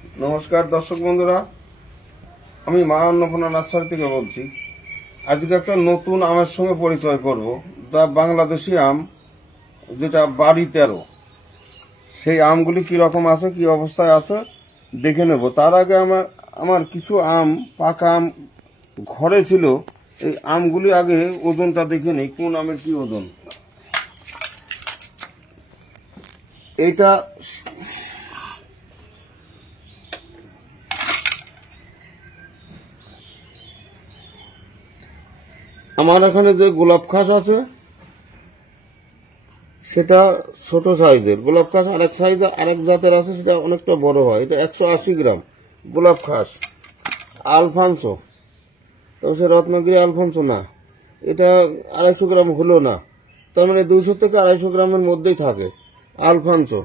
নমস্কার দর্শক বন্ধুরা, আমি মা অন্নপূর্ণা নার্সারি থেকে বলছি। আজকে একটা নতুন আমের সঙ্গে পরিচয় করব, যা বাংলাদেশি আম, যেটা বাড়ি 13। সেই আমগুলি কি রকম আছে, কি অবস্থায় আছে দেখে নেব। তার আগে আমার কিছু আম, পাকা আম ঘরে ছিল। এই আমগুলি আগে ওজনটা দেখে নেই, কোন আমের কি ওজন। এইটা আমার এখানে যে গোলাপ খাস আছে সেটা ছোট সাইজের গোলাপ খাস, আরেক জাতের আছে, সেটা অনেকটা বড় হয়। এটা 180 গ্রাম গোলাপ খাস আলফানসো। তবে সে রত্নগিরি আলফানসো না, এটা 250 গ্রাম হলো না, তার মানে 200 থেকে 250 গ্রামের মধ্যেই থাকে আলফানসো।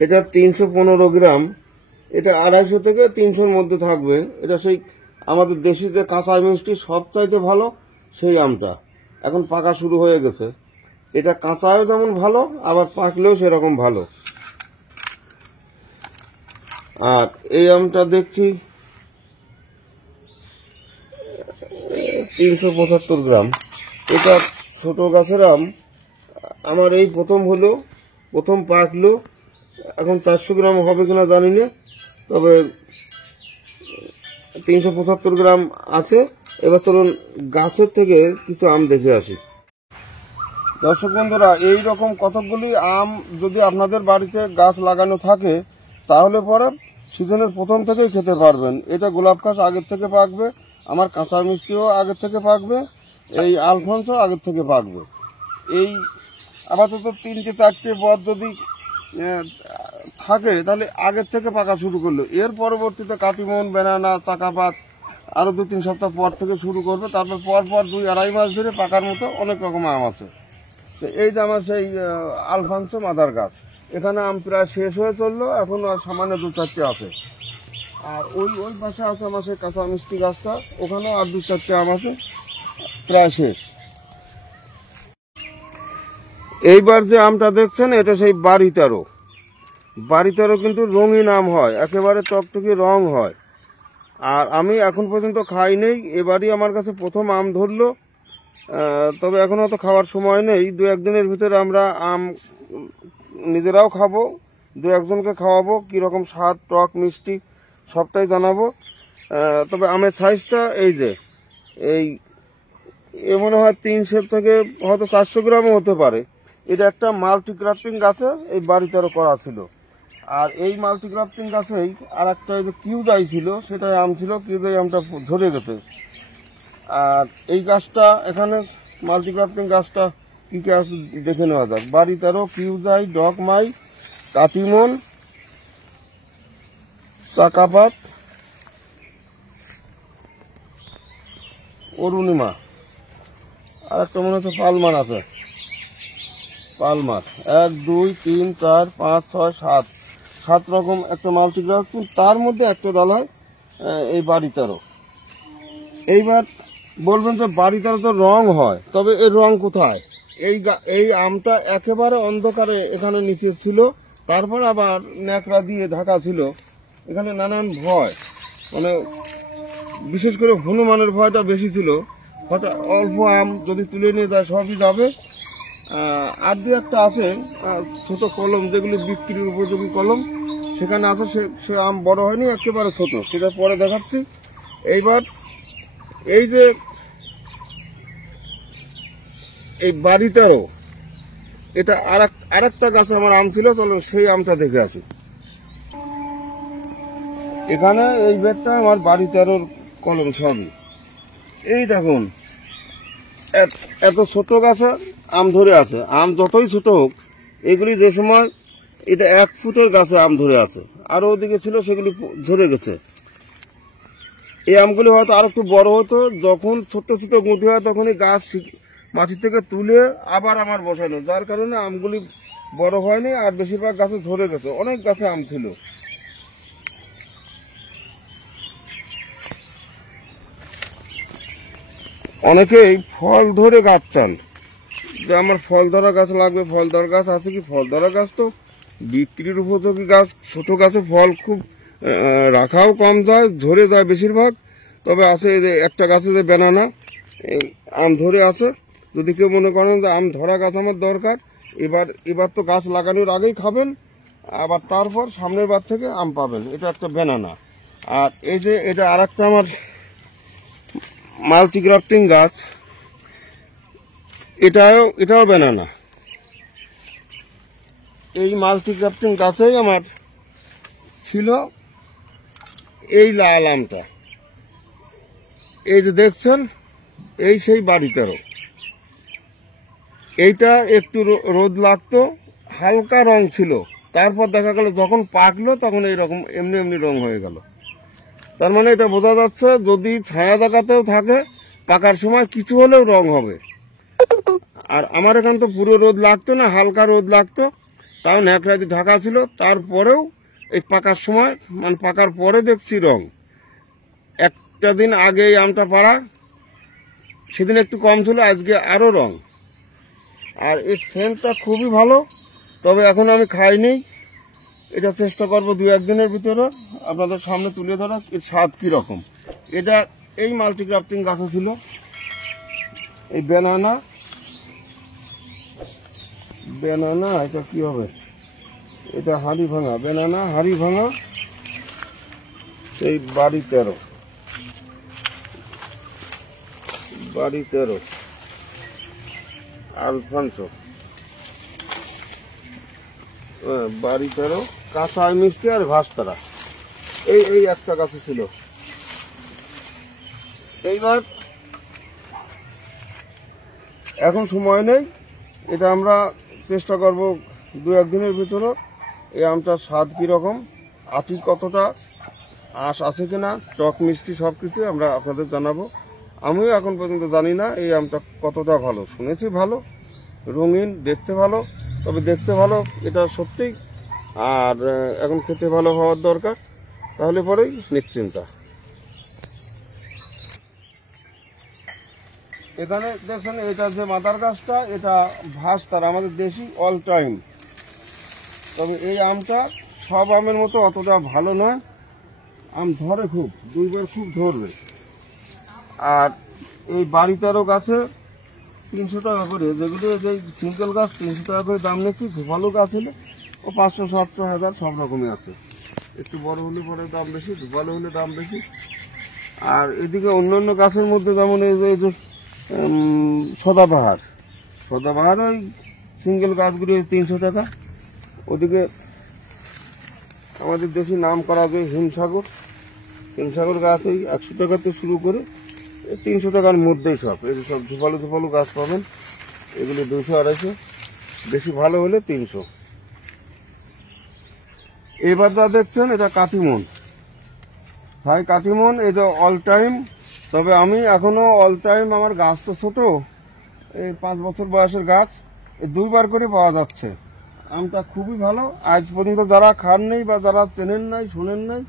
এটা 315 গ্রাম, এটা 250 থেকে 300-র মধ্যে থাকবে। এটা সেই আমাদের দেশি যে কাঁচা মিষ্টি সবচাইতে ভালো সেই আমটা এখন পাকা শুরু হয়ে গেছে। এটা কাঁচাও যেমন ভালো, আবার পাকলেও সেরকম ভালো। আর এই আমটা দেখছি 375 গ্রাম। এটা ছোট গাছের আম, আমার এই প্রথম পাকলো। এখন 400 গ্রাম হবে কিনা জানি না, তবে 375 গ্রাম আছে। এবার চলুন গাছের থেকে কিছু আম দেখে আসি। দর্শক বন্ধুরা, এই রকম কতকগুলি আম যদি আপনাদের বাড়িতে গাছ লাগানো থাকে, তাহলে পরে সিজনের প্রথম থেকেই খেতে পারবেন। এটা গোলাপ খাস আগের থেকে পাকবে, আমার কাঁচা মিষ্টিও আগের থেকে পাকবে, এই আলফানসো আগের থেকে পাকবে। এই আপাতত 3-4টে বদ যদি থাকে, তাহলে আগের থেকে পাকা শুরু করলো। এর পরবর্তীতে কাতিমন, বেনানা, চাকাপাত আরো 2-3 সপ্তাহ পর থেকে শুরু করবে। তারপর পর 2-2.5 মাস ধরে পাকার মতো অনেক রকম আম আছে। তো এই যে আমার সেই আলফানসো মাদার গাছ, এখানে আম প্রায় শেষ হয়ে চললো, এখন আর সামান্য 2-4টে আছে। আর ওই পাশে আছে আমার সেই কাঁচা মিষ্টি গাছটা, ওখানেও আর 2-4টে আম আছে, প্রায় শেষ। এইবার যে আমটা দেখছেন, এটা সেই বাড়ি 13 কিন্তু রঙিন আম হয়, একেবারে টকটকি রং হয়। আর আমি এখন পর্যন্ত খাই নেই, এবারই আমার কাছে প্রথম আম ধরলো। তবে এখন অত খাওয়ার সময় নেই, 2-1 দিনের ভিতরে আমরা আম নিজেরাও খাবো, 2-1 জনকে খাওয়াবো। কীরকম স্বাদ, টক, মিষ্টি সবটাই জানাবো। তবে আমের সাইজটা এই যে এ মনে হয় 300 থেকে হয়তো 400 গ্রামও হতে পারে। এটা একটা মাল্টিক্রাফটিং গাছে এই বাড়ি 13 করা ছিল। আর এই মাল্টিক্রাফটিং গাছেই আর একটা যে কিউজাই ছিল, সেটাই আম ছিল, কিউজাই আমটা ধরে গেছে। আর এই গাছটা এখানে মাল্টিক্রাফটিং গাছটা কি কি আছে দেখে নেওয়া যাক। বাড়ি 13, কিউজাই, ডগমাই, কাতিমন, চাকাপাত, অরুণিমা, আর একটা মনে হচ্ছে পালমার আছে। পালমার 1, 2, 3, 4, 5, 6, 7 রকম একটা মাল্টিক্রাফটিং, তার মধ্যে একটা ডালায় এই বাড়ি 13। এইবার বলবেন যে বাড়ি 13 তো রং হয়, তবে এর রং কোথায়? এই আমটা একেবারে অন্ধকারে এখানে নিচে ছিল, তারপর আবার ন্যাকড়া দিয়ে ঢাকা ছিল। এখানে নানান ভয়, মানে বিশেষ করে হনুমানের ভয়টা বেশি ছিল। হঠাৎ অল্প আম যদি তুলে নিয়ে যায় সবই যাবে। আর 2-1টা আছে ছোট কলম, যেগুলি বিক্রির উপযোগী কলম, সেখানে আছে। সে আম বড় হয়নি, একেবারে ছোট, সেটা পরে দেখাচ্ছি। এইবার এই যে এই বাড়ি 13, এটা আরেকটা গাছে আমার আম ছিল, চলো সেই আমটা দেখে আসি। এখানে এই বেডটা আমার বাড়ি 13 কলম সবই। এই দেখুন, এত ছোট গাছে আম ধরে আছে। আম যতই ছোট হোক, এগুলি যে সময় এটা 1 ফুটের গাছে আম ধরে আছে, আরো ওদিকে ছিল সেগুলি ধরে গেছে। এই আমগুলি হয়তো আর একটু বড় হতো, যখন ছোট্ট ছোট গুঁটি হয় তখনই গাছ মাটি থেকে তুলে আবার আমার বসানো, যার কারণে আমগুলি বড় হয়নি, আর বেশিরভাগ গাছে ধরে গেছে। অনেক গাছে আম ছিল। অনেকেই ফল ধরে গাছ চান, যে আমার ফল ধরা গাছ লাগবে, ফল ধরা গাছ আছে কি? ফল ধরা গাছ তো বিক্রির উপযোগী গাছ। ছোট গাছে ফল খুব রাখাও কম যায়, ঝরে যায় বেশিরভাগ। তবে আছে এই যে একটা গাছে যে বেনানা এই আম ধরে আছে। যদি কেউ মনে করেন যে আম ধরা গাছ আমার দরকার, এবার তো গাছ লাগানোর আগেই খাবেন, আবার তারপর সামনের বার থেকে আম পাবেন। এটা একটা বেনানা। আর এই যে এটা আর একটা আমার মাল্টিগ্রাফটিং গাছ, এটাও বেনানা। এই মাল্টিগ্রাফটিং গাছেই আমার ছিল এই লাল আমটা। এই যে দেখছেন, এই সেই বাড়িটারও। এইটা একটু রোদ লাগতো, হালকা রং ছিল, তারপর দেখা গেল যখন পাকলো তখন এইরকম এমনি এমনি রং হয়ে গেল। তার মানে এটা বোঝা যাচ্ছে যদি ছায়া জায়গাতেও থাকে পাকার সময় কিছু হলেও রং হবে। আর আমার এখান তো পুরো রোদ লাগতো না, হালকা রোদ লাগতো, তাও ন্যাকড়া দিয়ে ঢাকা ছিল, তারপরেও এই পাকার সময় মানে পাকার পরে দেখছি রং। একটা দিন আগে এই আমটা পাড়া, সেদিন একটু কম ছিল, আজকে আরো রং। আর এর সেন্টটা খুবই ভালো। তবে এখন আমি খাইনি, এটা চেষ্টা করবো 2-1 দিনের ভিতরে আপনাদের সামনে তুলে ধরা এর স্বাদ কিরকম। এটা এই মাল্টিগ্রাফটিং গাছে ছিল এই বেনানা। এটা কি হবে? এটা হাড়ি ভাঙা বেনানা, হাড়ি ভাঙা সেই বাড়ি 13 আলফানসো বাড়ি 13 কাঁচা মিষ্টি আর ভাস্তারা। এই একটা গাছে ছিল। এইবার এখন সময় নেই, এটা আমরা চেষ্টা করব 2-1 দিনের ভিতরে এই আমটার স্বাদ কিরকম, আটি কতটা, আঁশ আছে কিনা, টক মিষ্টি সবকিছু আমরা আপনাদের জানাবো। আমিও এখন পর্যন্ত জানি না এই আমটা কতটা ভালো। শুনেছি ভালো, রঙিন, দেখতে ভালো। তবে দেখতে ভালো এটা সত্যিই, আর এখন খেতে ভালো হওয়ার দরকার, তাহলে পরেই নিশ্চিন্তা। এখানে দেখছেন এটা যে মাদার গাছটা, এটা ভাস্তার, আমাদের দেশি অল টাইম। তবে এই আমটা সব আমের মতো অতটা ভালো নয়, আম ধরে খুব, 2বার খুব ধরবে। আর এই বাড়ি 13 গাছে 300 টাকা করে, যেগুলো যে সিঙ্গেল গাছ 300 টাকা করে দাম নিচ্ছি। ভালো গাছ হলে ও 500, 700, 1000 সব রকমই আছে। একটু বড় হলে পরে দাম বেশি, ভালো হলে দাম বেশি। আর এদিকে অন্যান্য গাছের মধ্যে যেমন এই যে সদাবাহার ওই সিঙ্গেল গাছগুলি 300 টাকা। ওদিকে আমাদের দেশে নাম করা যায় হিমসাগর গাছ ওই 100 টাকাতে শুরু করে 300 টাকার মধ্যেই সব। এই সব ঝোপালু গাছ পাবেন, এগুলো 200-250, বেশি ভালো হলে 300। এবার যা দেখছেন এটা কাটিমন, ভাই কাটিমন, এটা অল টাইম। তবে আমি এখনো অল টাইম, আমার গাছ তো ছোট, এই 5 বছর বয়সের গাছ, 2বার করে পাওয়া যাচ্ছে। আমটা খুবই ভালো। আজ পর্যন্ত যারা খান নেই বা যারা চেনেন নাই, শোনেন নাই,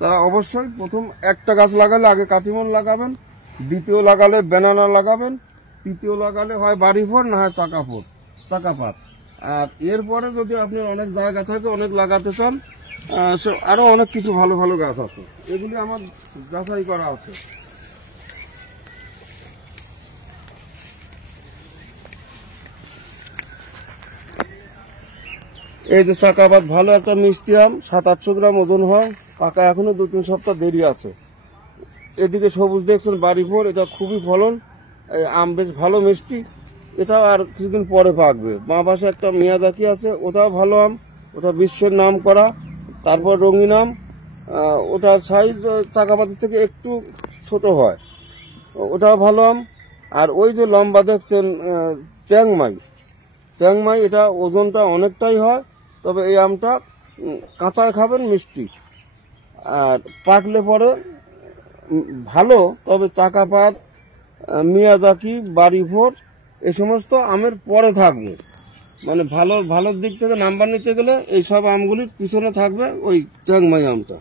তারা অবশ্যই প্রথম একটা গাছ লাগালে আগে কাটিমন লাগাবেন, দ্বিতীয় লাগালে বেনানা লাগাবেন, তৃতীয় লাগালে হয় বাড়িফল না হয় চাকাপাত। আর এরপরে যদি আপনি অনেক জায়গা থেকে অনেক লাগাতে চান, আরো অনেক কিছু ভালো ভালো গাছ আছে, এগুলি আমার যাচাই করা আছে। এই যে চাকাপাত ভালো একটা মিষ্টি আম, 700-800 গ্রাম ওজন হয়, পাকা এখনো 2-3 সপ্তাহ দেরি আছে। এদিকে সবুজ দেখছেন বাড়িফল, এটা খুবই ফলন, আম বেশ ভালো মিষ্টি, এটা আর কিছুদিন পরে পাকবে। মা পাশে একটা মিয়াজাকি আছে, ওটাও ভালো আম, ওটা বিশ্বের নাম করা। তারপর রঙিন আম, ওটা সাইজ চাকাপাতের থেকে একটু ছোট হয়, ওটাও ভালো আম। আর ওই যে লম্বা দেখছেন চ্যাংমাই, এটা ওজনটা অনেকটাই হয়। তবে এই আমটা কাঁচায় খাবেন মিষ্টি, আর পাকলে পরে ভালো। তবে চাকাপাত, মিয়াজাকি, বাড়িফল এই সমস্ত আমের পরে থাকবে, মানে ভালোর দিক থেকে নাম্বার নিতে গেলে এইসব আমগুলির পিছনে থাকবে ওই চ্যাংমাই আমটা।